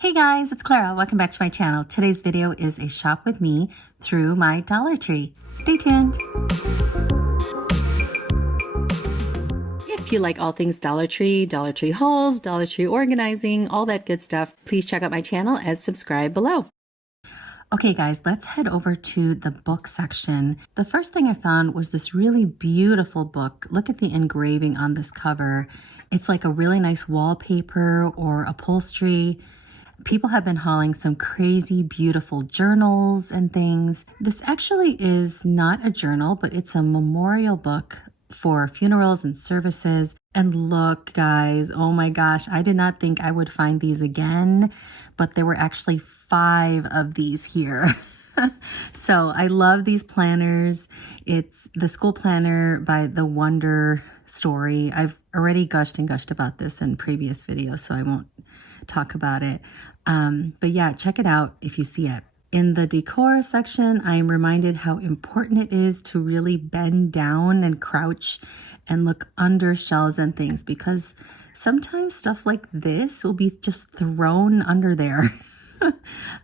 Hey guys, it's Clara. Welcome back to my channel. Today's video is a shop with me through my Dollar Tree. Stay tuned. If you like all things Dollar Tree hauls, Dollar Tree organizing, all that good stuff, please check out my channel and subscribe below. Okay guys, let's head over to the book section. The first thing I found was this really beautiful book. Look at the engraving on this cover. It's like a really nice wallpaper or upholstery. People have been hauling some crazy, beautiful journals and things. This actually is not a journal, but it's a memorial book for funerals and services. And look, guys, oh my gosh, I did not think I would find these again, but there were actually 5 of these here. So I love these planners. It's the school planner by the Wonder Story. I've already gushed and gushed about this in previous videos, so I won't talk about it. But yeah, check it out if you see it. In the decor section, I am reminded how important it is to really bend down and crouch and look under shelves and things, because sometimes stuff like this will be just thrown under there.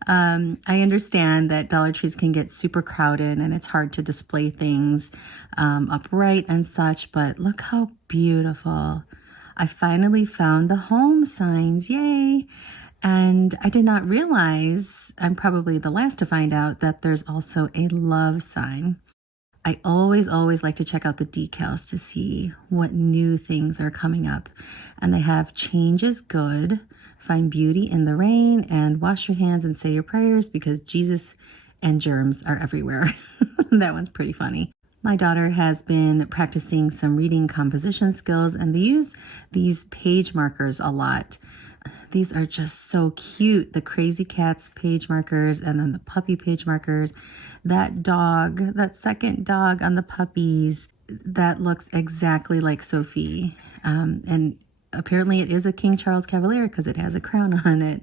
I understand that Dollar Trees can get super crowded and it's hard to display things upright and such, but look how beautiful. I finally found the home signs, yay! And I did not realize, I'm probably the last to find out, that there's also a love sign. I always like to check out the decals to see what new things are coming up. And they have change is good, find beauty in the rain, and wash your hands and say your prayers because Jesus and germs are everywhere. That one's pretty funny. My daughter has been practicing some reading composition skills, and they use these page markers a lot. These are just so cute. The Crazy Cats page markers and then the puppy page markers. That dog, that second dog on the puppies, that looks exactly like Sophie. And apparently it is a King Charles Cavalier because it has a crown on it.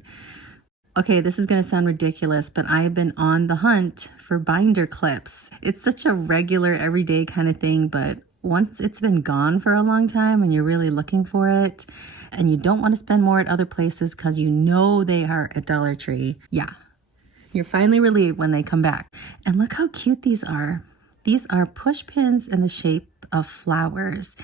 Okay, this is going to sound ridiculous, but I have been on the hunt for binder clips. It's such a regular, everyday kind of thing, but once it's been gone for a long time and you're really looking for it and you don't want to spend more at other places because you know they are at Dollar Tree, yeah, you're finally relieved when they come back. And look how cute these are. These are push pins in the shape of flowers.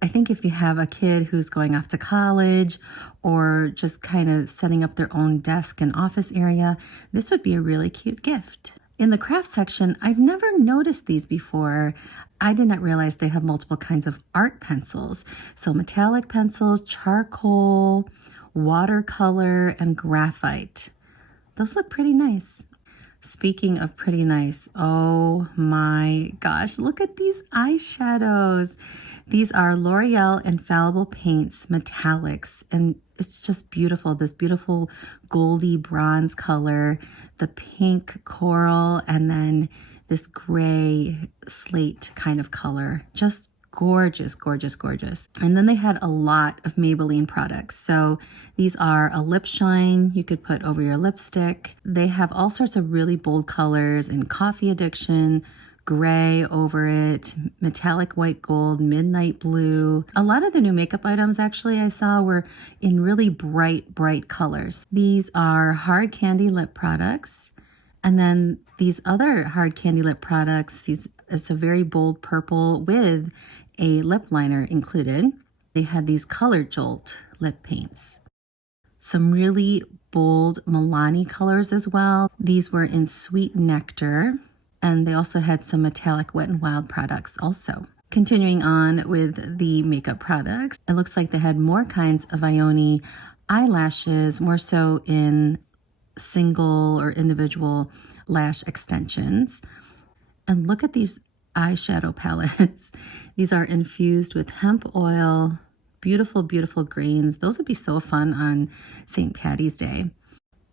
I think if you have a kid who's going off to college or just kind of setting up their own desk and office area, this would be a really cute gift. In the craft section, I've never noticed these before. I did not realize they have multiple kinds of art pencils. So metallic pencils, charcoal, watercolor, and graphite. Those look pretty nice. Speaking of pretty nice, oh my gosh, look at these eyeshadows. These are L'Oreal Infallible Paints Metallics, and it's just beautiful. This beautiful goldy bronze color, the pink coral, and then this gray slate kind of color. Just gorgeous, gorgeous, gorgeous. And then they had a lot of Maybelline products. So these are a lip shine you could put over your lipstick. They have all sorts of really bold colors in Coffee Addiction, gray over it, metallic white gold, midnight blue. A lot of the new makeup items actually I saw were in really bright colors. These are hard candy lip products. And then these other hard candy lip products, it's a very bold purple with a lip liner included. They had these Color Jolt lip paints. Some really bold Milani colors as well. These were in Sweet Nectar. And they also had some metallic Wet n Wild products also. Continuing on with the makeup products, it looks like they had more kinds of Ioni eyelashes, more so in single or individual lash extensions. And look at these eyeshadow palettes. These are infused with hemp oil, beautiful, beautiful greens. Those would be so fun on St. Patty's Day.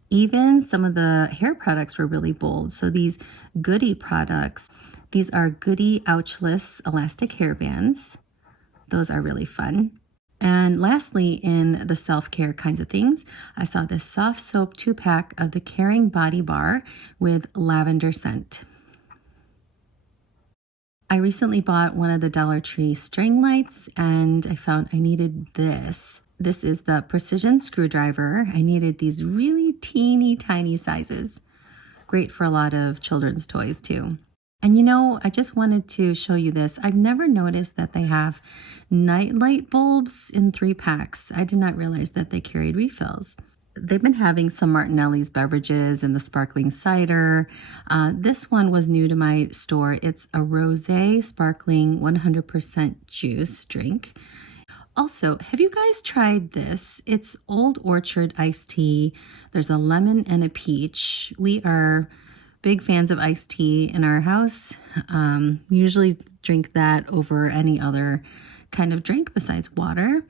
Even some of the hair products were really bold. So these Goody products, these are Goody Ouchless elastic hair bands. Those are really fun. And lastly, in the self-care kinds of things, I saw this soft soap 2-pack of the Caring Body Bar with lavender scent. I recently bought one of the Dollar Tree string lights and I found I needed this. This is the precision screwdriver. I needed these really teeny tiny sizes. Great for a lot of children's toys too. And you know, I just wanted to show you this. I've never noticed that they have night light bulbs in 3 packs. I did not realize that they carried refills. They've been having some Martinelli's beverages and the sparkling cider. This one was new to my store. It's a rosé sparkling 100% juice drink. Also, have you guys tried this? It's Old Orchard iced tea. There's a lemon and a peach. We are big fans of iced tea in our house. Usually drink that over any other kind of drink besides water.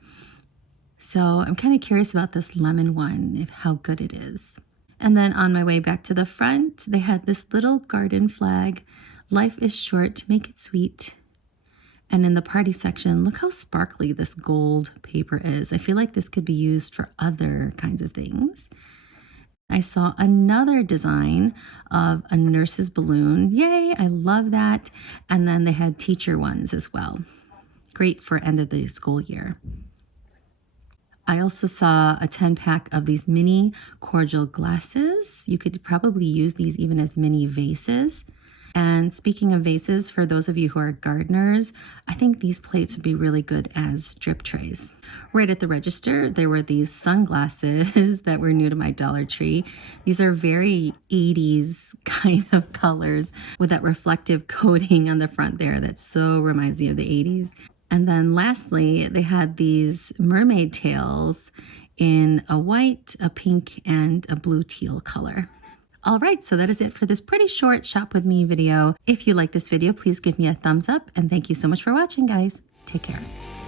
So I'm kind of curious about this lemon one, how good it is. And then on my way back to the front, they had this little garden flag. Life is short, make it sweet. And in the party section, look how sparkly this gold paper is. I feel like this could be used for other kinds of things. I saw another design of a nurse's balloon. Yay, I love that. And then they had teacher ones as well. Great for end of the school year. I also saw a 10-pack of these mini cordial glasses. You could probably use these even as mini vases. And speaking of vases, for those of you who are gardeners, I think these plates would be really good as drip trays. Right at the register, there were these sunglasses that were new to my Dollar Tree. These are very 80s kind of colors with that reflective coating on the front there that so reminds me of the 80s. And then lastly, they had these mermaid tails in a white, a pink, and a blue teal color. All right, so that is it for this pretty short Shop With Me video. If you like this video, please give me a thumbs up, and thank you so much for watching, guys. Take care.